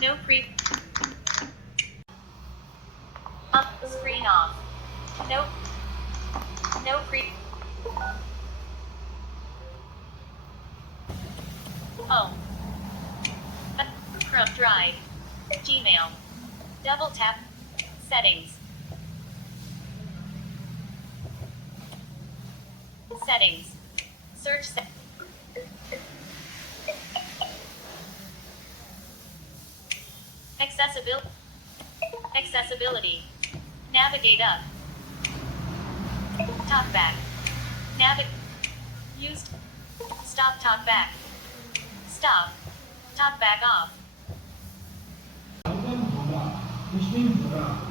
No pre. Up. Screen off. No. No pre. Oh. Chrome Drive. Gmail. Double tap. Settings. Settings. Search set. Accessibility. Accessibility. Navigate up. Talkback. Used. Stop talkback. Stop. Talkback off. Bolnaa, which means